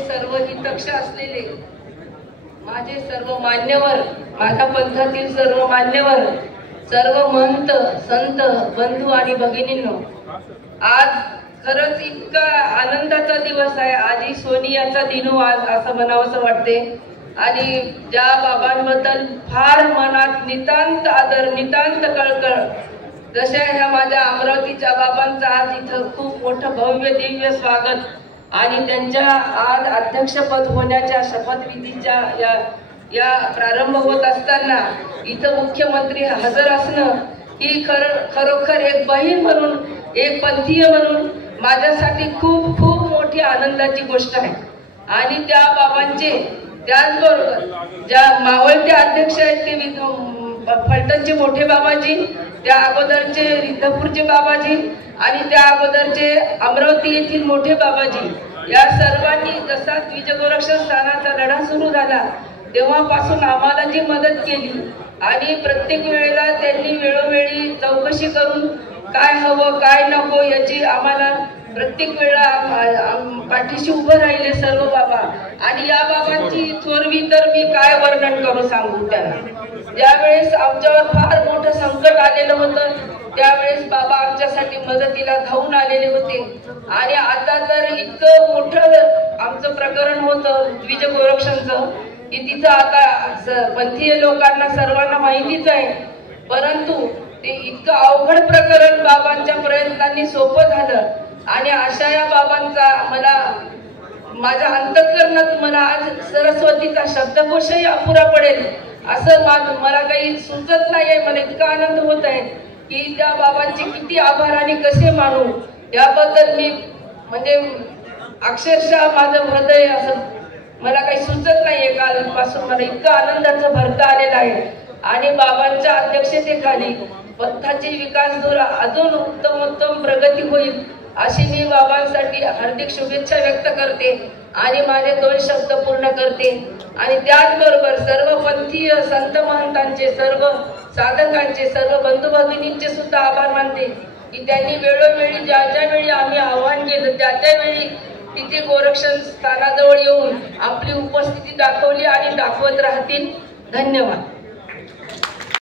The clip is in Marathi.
सर्व हितक्ष असलेले माझे सर्व मान्यवर, माझ्या पंथातील सर्व मान्यवर, सर्व महंत संत बंधू आणि भगिनींनो, आज खरंच इतका आनंदाचा दिवस आहे। आजी सोनियाचा दिनो आज असं म्हणावंसं वाटते। आणि ज्या बाबांबद्दल फार मनात नितांत आदर, नितांत कळकळ, जशा ह्या माझ्या अमरावतीच्या बाबांचं आज इथं खूप मोठं भव्य दिव्य स्वागत आणि त्यांच्या आज अध्यक्षपद होण्याच्या शपथविधीच्या या प्रारंभ होत असताना इथं मुख्यमंत्री हजर असणं ही खरोखर एक बहीण म्हणून, एक पंथीय म्हणून माझ्यासाठी खूप खूप मोठी आनंदाची गोष्ट आहे। आणि त्या बाबांचे त्याचबरोबर ज्या मावळते अध्यक्ष आहेत ते फलटणचे मोठे बाबाजी, त्या अगोदरचे रिद्धपूरचे बाबाजी आणि त्या अगोदरचे अमरावती येथील मोठे बाबाजी, या सर्वांनी जसा द्विजगोरक्षण स्थानाचा लढा सुरू झाला तेव्हापासून आम्हाला जी मदत केली आणि प्रत्येक वेळेला त्यांनी वेळोवेळी चौकशी करून काय हवं काय नको याची आम्हाला प्रत्येक वेळा पाठीशी उभं राहिले सर्व बाबा। आणि या बाबांची थोरवी तर मी काय वर्णन करू सांगू त्यांना। ज्यावेळेस आमच्यावर फार मोठं संकट आलेलं होतं त्यावेळेस बाबा आमच्यासाठी मदतीला धावून आलेले होते। आणि आता तर इतकं मोठं आमचं प्रकरण होतं द्विज गोरक्षणचं की तिथं आता पंथीय लोकांना सर्वांना माहितीच आहे, परंतु ते इतकं अवघड प्रकरण बाबांच्या प्रयत्नांनी सोपं झालं। आणि अशा या बाबांचा मला माझ्या अंतःकरणात मला आज सरस्वतीचा शब्दकोशही अपुरा पडेल असं मला काही सुचत नाहीये। मला इतका आनंद होत आहे की त्या बाबांचे किती आभार आणि कसे मानू याबद्दल मी म्हणजे अक्षरशः माझं हृदय असं मला काही सुचत नाहीये। कालपासून मला इतका आनंदाचं भरता आलेला आहे। आणि बाबांच्या अध्यक्षतेखाली पंथाची विकास धोरण अजून उत्तम प्रगती होईल अशी मी बाबांसाठी हार्दिक शुभेच्छा व्यक्त करते आणि माझे 2 शब्द पूर्ण करते। आणि त्याचबरोबर सर्व पंथीय संत महंतांचे, सर्व साधकांचे, सर्व बंधू भगिनींचे सुद्धा आभार मानते की त्यांनी वेळोवेळी ज्या वेळी आम्ही आव्हान केलं त्या वेळी तिथे गोरक्षण स्थानाजवळ येऊन आपली उपस्थिती दाखवली आणि दाखवत राहतील। धन्यवाद।